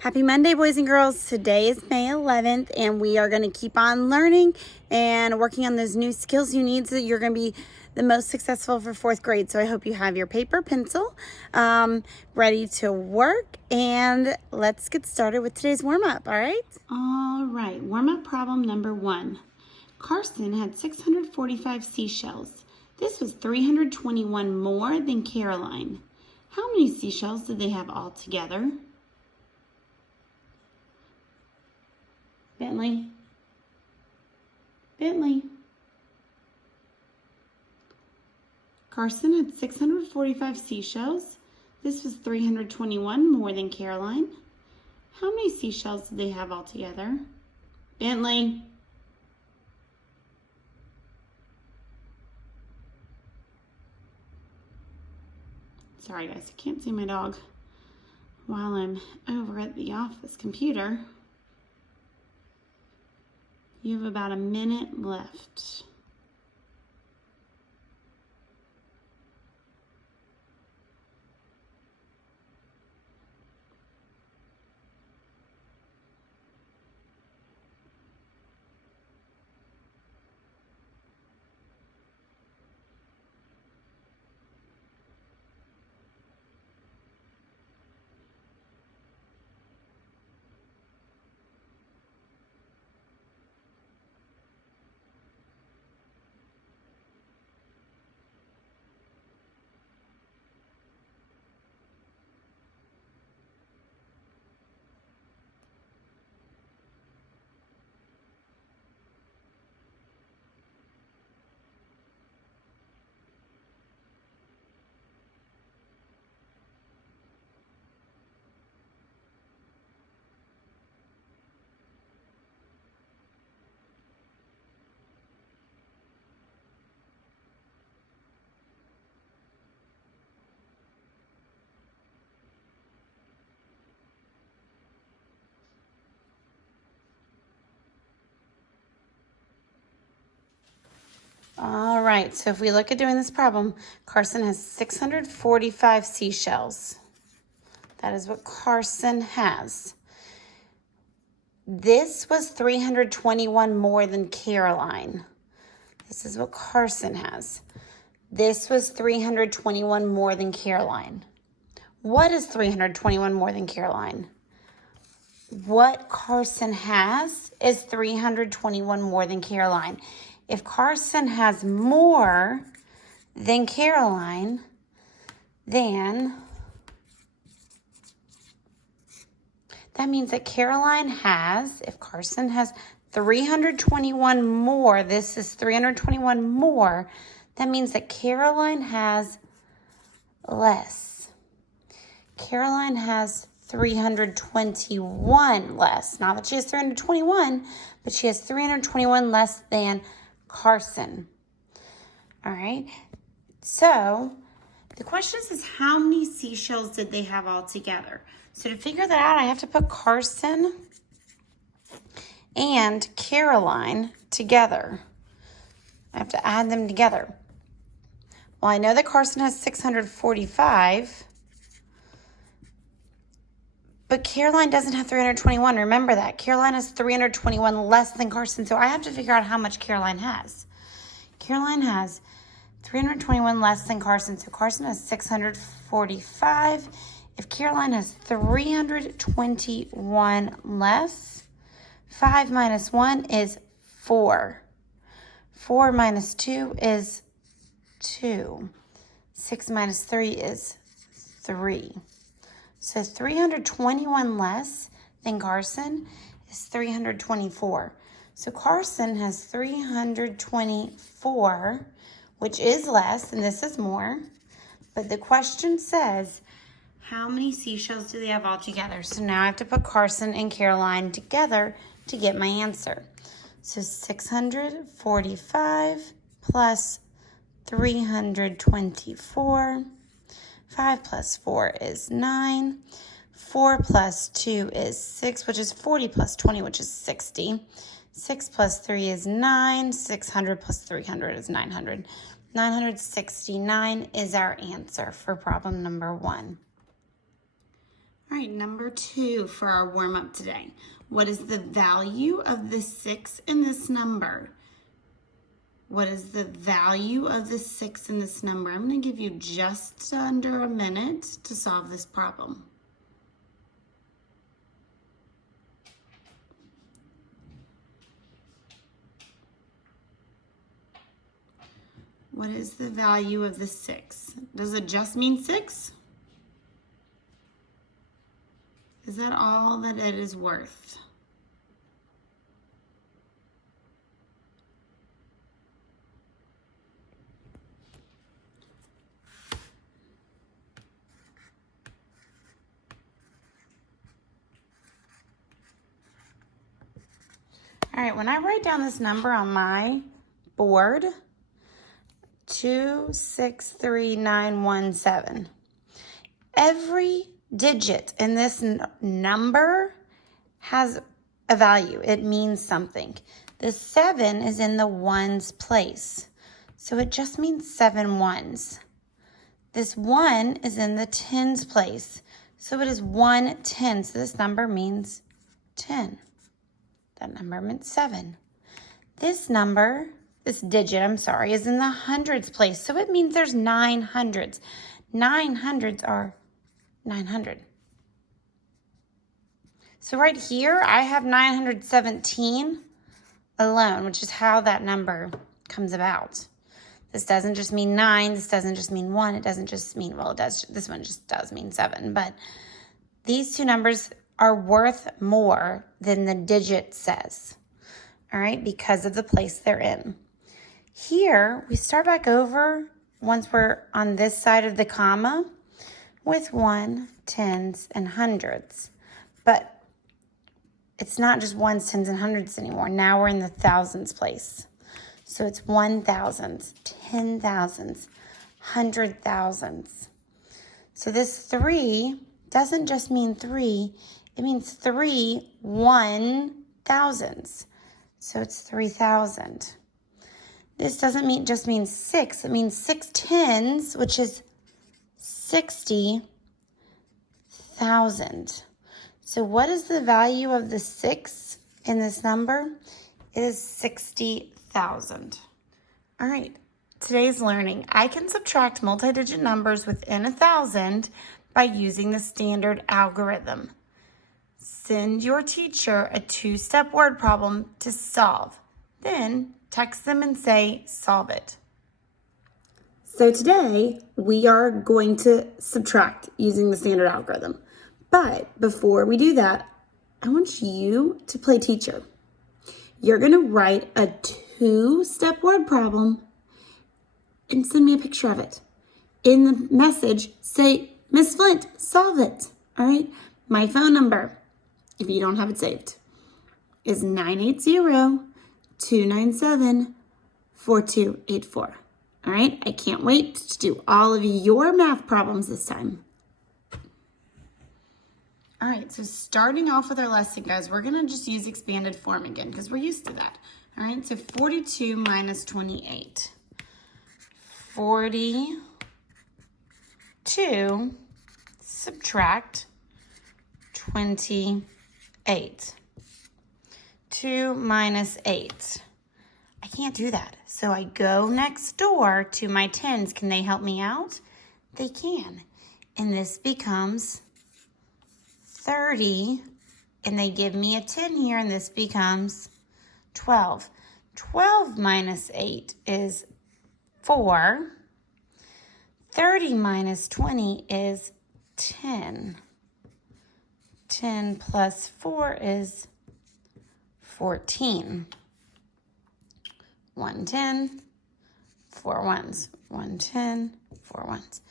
Happy Monday, boys and girls. Today is May 11th, and we are going to keep on learning and working on those new skills you need so that you're going to be the most successful for fourth grade. So I hope you have your paper, pencil, ready to work, and let's get started with today's warm-up, all right? All right, warm-up problem number 1. Carson had 645 seashells. This was 321 more than Caroline. How many seashells did they have all together? Bentley. Carson had 645 seashells. This was 321 more than Caroline. How many seashells did they have all together? Bentley. Sorry guys, I can't see my dog while I'm over at the office computer. You have about a minute left. All right, so if we look at doing this problem, Carson has 645 seashells. That is what Carson has. This was 321 more than Caroline. This is what Carson has. This was 321 more than Caroline. What is 321 more than Caroline? What Carson has is 321 more than Caroline. If Carson has more than Caroline, then that means that Caroline has, if Carson has 321 more, this is 321 more, that means that Caroline has less. Caroline has 321 less. Not that she has 321, but she has 321 less than Carson. All right. So the question is how many seashells did they have all together? So to figure that out, I have to put Carson and Caroline together. I have to add them together. Well, I know that Carson has 645, but Caroline doesn't have 321. Remember that. Caroline has 321 less than Carson, so I have to figure out how much Caroline has. Caroline has 321 less than Carson, so Carson has 645. If Caroline has 321 less, 5 minus 1 is 4. 4 minus 2 is 2. 6 minus 3 is 3. So 321 less than Carson is 324. So Carson has 324, which is less, and this is more. But the question says, how many seashells do they have all together? So now I have to put Carson and Caroline together to get my answer. So 645 plus 324. 5 plus 4 is 9. 4 plus 2 is 6, which is 40 plus 20, which is 60. 6 plus 3 is 9. 600 plus 300 is 900. 969 is our answer for problem number 1. All right, number 2 for our warm-up today. What is the value of the 6 in this number? What is the value of the 6 in this number? I'm going to give you just under a minute to solve this problem. What is the value of the 6? Does it just mean 6? Is that all that it is worth? All right, when I write down this number on my board, 263917, every digit in this number has a value. It means something. The 7 is in the ones place, so it just means 7 ones. This 1 is in the tens place, so it is 1 10. So this number means 10. That number meant 7. This digit, is in the hundreds place, so it means there's 9 hundreds. 9 hundreds are 900. So right here, I have 917 alone, which is how that number comes about. This doesn't just mean 9. This doesn't just mean 1. It doesn't just mean, well, it does. This one just does mean 7. But these two numbers are worth more than the digit says, all right, because of the place they're in. Here, we start back over once we're on this side of the comma with 1, tens, and hundreds. But it's not just ones, tens, and hundreds anymore. Now we're in the thousands place. So it's 1,000s, 10,000s, 100,000s. So this 3 doesn't just mean 3, it means 3 1,000s. So it's 3,000. This doesn't just mean 6, it means 6 tens, which is 60,000. So what is the value of the 6 in this number? It is 60,000. All right, today's learning. I can subtract multi-digit numbers within 1,000 by using the standard algorithm. Send your teacher a 2-step word problem to solve. Then text them and say, solve it. So today we are going to subtract using the standard algorithm. But before we do that, I want you to play teacher. You're going to write a 2-step word problem and send me a picture of it. In the message, say, Miss Flint, solve it. All right. My phone number, if you don't have it saved, is 980-297-4284. All right. I can't wait to do all of your math problems this time. All right, so starting off with our lesson, guys, we're going to just use expanded form again because we're used to that. All right, so 42 minus 28. 42 subtract 28. 2 minus 8. I can't do that. So I go next door to my tens. Can they help me out? They can. And this becomes 30, and they give me a 10 here, and this becomes 12. 12 minus 8 is 4. 30 minus 20 is 10. 10 plus 4 is 14. 110, 4 ones. 110, 4 ones.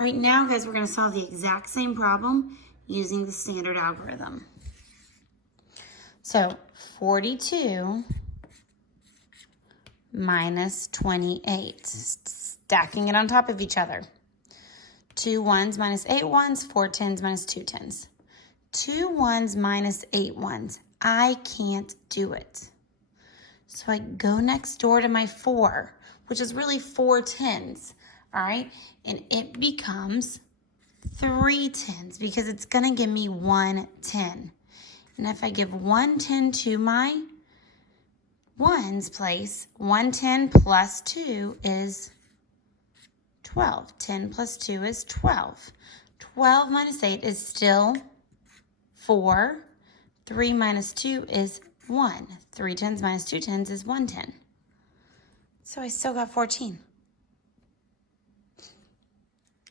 All right, now, guys, we're going to solve the exact same problem using the standard algorithm. So 42 minus 28, stacking it on top of each other. 2 ones minus 8 ones, 4 tens minus 2 tens. 2 ones minus 8 ones. I can't do it. So I go next door to my 4, which is really 4 tens, all right? And it becomes 3 tens because it's going to give me 1 10. And if I give 1 10 to my ones place, 1 10 plus 2 is 12. 10 plus 2 is 12. 12 minus 8 is still 4. 3 minus 2 is 1. 3 tens minus 2 tens is 1 10. So I still got 14.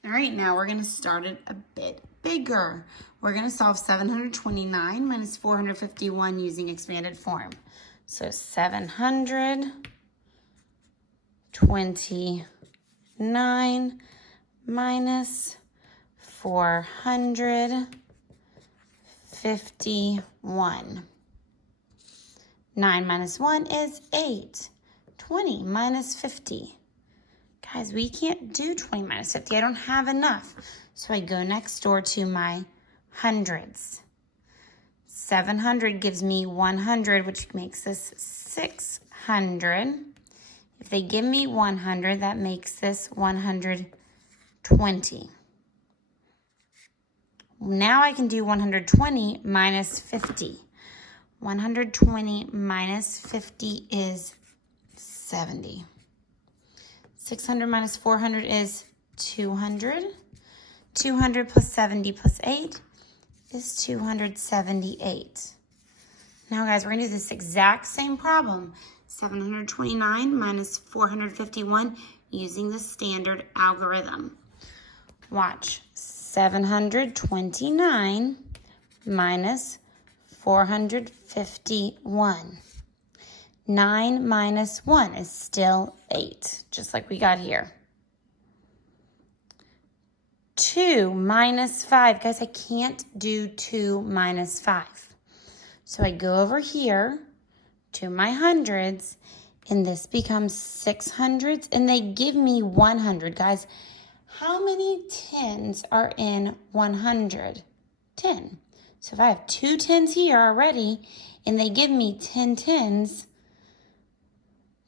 All right, now we're going to start it a bit bigger. We're going to solve 729 minus 451 using expanded form. So 729 minus 451. 9 minus 1 is 8. 20 minus 50. Guys, we can't do 20 minus 50. I don't have enough. So I go next door to my hundreds. 700 gives me 100, which makes this 600. If they give me 100, that makes this 120. Now I can do 120 minus 50. 120 minus 50 is 70. 600 minus 400 is 200. 200 plus 70 plus 8 is 278. Now, guys, we're going to do this exact same problem. 729 minus 451 using the standard algorithm. Watch. 729 minus 451. 9 minus 1 is still 8, just like we got here. 2 minus 5. Guys, I can't do 2 minus 5. So I go over here to my hundreds, and this becomes 600s, and they give me 100. Guys, how many tens are in 100? 10. So if I have 2 tens here already, and they give me 10 tens,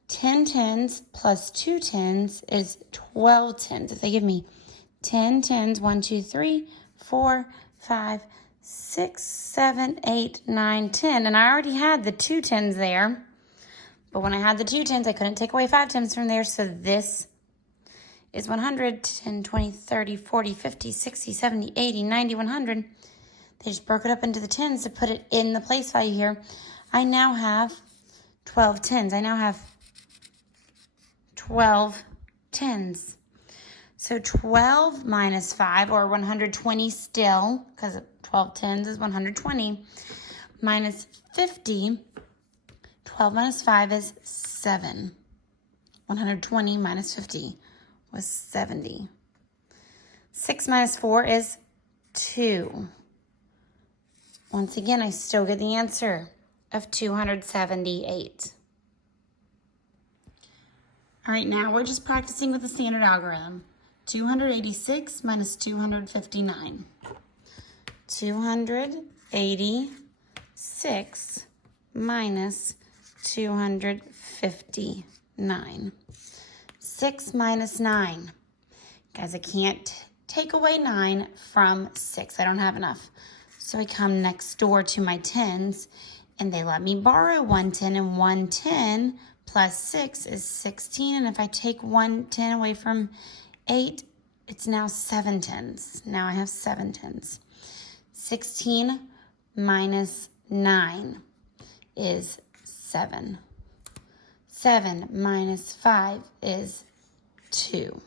10 tens plus 2 tens is 12 tens. If they give me 10 tens, 1, 2, 3, 4, 5, 6, 7, 8, 9, 10. And I already had the 2 tens there. But when I had the 2 tens, I couldn't take away 5 tens from there. So this is 100, 10, 20, 30, 40, 50, 60, 70, 80, 90, 100. They just broke it up into the tens to put it in the place value here. I now have 12 tens. I now have 12 tens. So 12 minus 5, or 120 still, because 12 tens is 120, minus 50, 12 minus 5 is 7. 120 minus 50 was 70. 6 minus 4 is 2. Once again, I still get the answer of 278. All right, now we're just practicing with the standard algorithm. 286 minus 259. 286 minus 259. 6 minus 9. Guys, I can't take away 9 from 6. I don't have enough. So I come next door to my tens, and they let me borrow 1 10, and 1 10 plus 6 is 16. And if I take 1 10 away from 8, it's now 7 tens. Now I have 7 tens. 16 minus 9 is 7. 7 minus 5 is 2.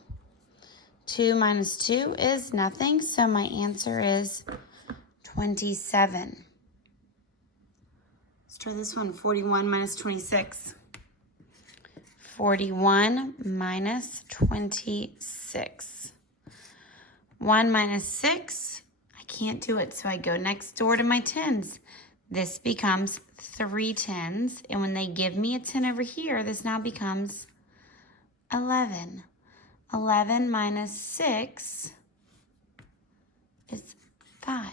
2 minus 2 is nothing, so my answer is 27. Let's try this one. 41 minus 26. 41 minus 26. 1 minus 6, I can't do it, so I go next door to my tens. This becomes 3 tens, and when they give me a 10 over here, this now becomes 11. 11 minus 6 is 5.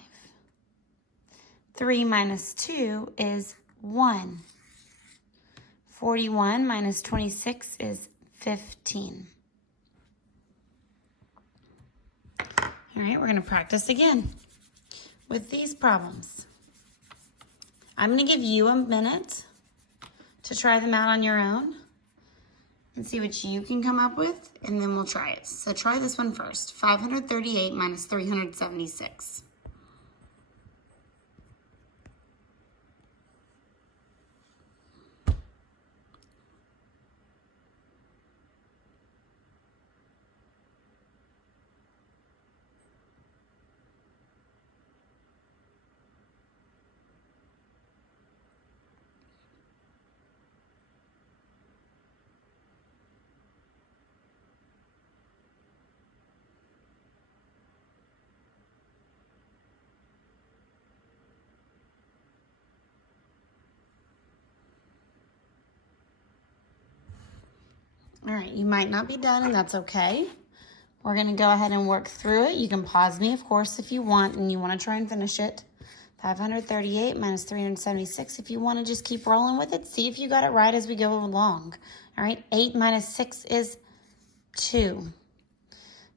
3 minus 2 is 1. 41 minus 26 is 15. All right, we're gonna practice again with these problems. I'm gonna give you a minute to try them out on your own and see what you can come up with, and then we'll try it. So try this one first. 538 minus 376. All right, you might not be done, and that's okay. We're gonna go ahead and work through it. You can pause me, of course, if you want, and you wanna try and finish it. 538 minus 376. If you wanna just keep rolling with it, see if you got it right as we go along. All right, 8 minus 6 is 2.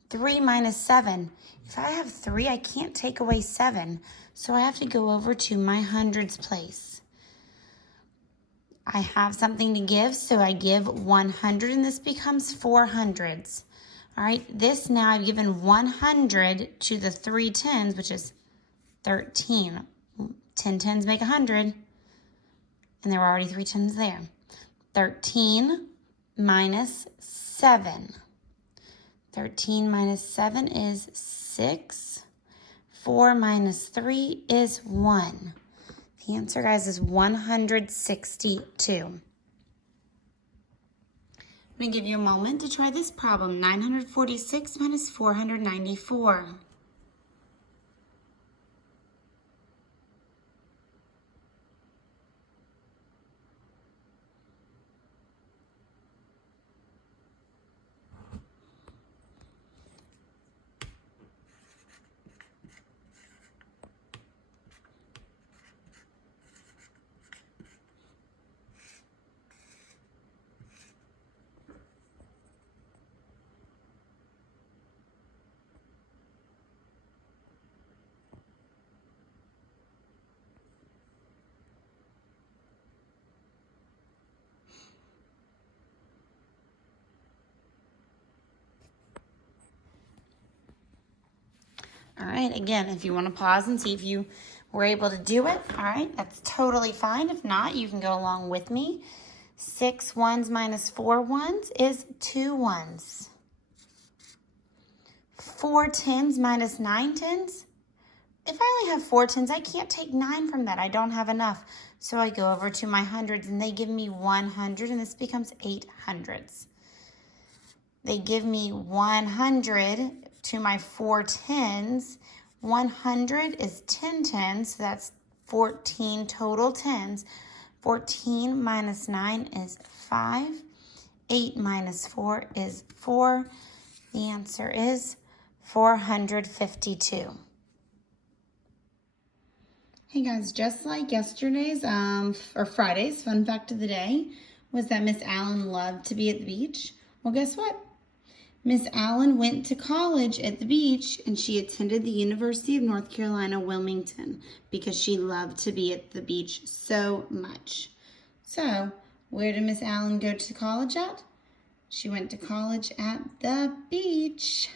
3 minus 7. If I have 3, I can't take away 7, so I have to go over to my hundreds place. I have something to give, so I give 100, and this becomes 4 hundreds. All right, this now I've given 100 to the 3 tens, which is 13. 10 tens make 100, and there were already 3 tens there. 13 minus 7. 13 minus 7 is 6. 4 minus 3 is 1. The answer, guys, is 162. I'm going to give you a moment to try this problem. 946 minus 494. All right, again, if you want to pause and see if you were able to do it, all right, that's totally fine. If not, you can go along with me. 6 ones minus 4 ones is 2 ones. 4 tens minus 9 tens. If I only have 4 tens, I can't take 9 from that. I don't have enough. So I go over to my hundreds, and they give me 100, and this becomes 8 hundreds. They give me 100 to my 4 tens. 100 is 10 tens, so that's 14 total tens. 14 minus 9 is 5. 8 minus 4 is 4. The answer is 452. Hey guys, just like yesterday's, or Friday's fun fact of the day was that Miss Allen loved to be at the beach. Well, guess what? Miss Allen went to college at the beach, and she attended the University of North Carolina, Wilmington, because she loved to be at the beach so much. So, where did Miss Allen go to college at? She went to college at the beach.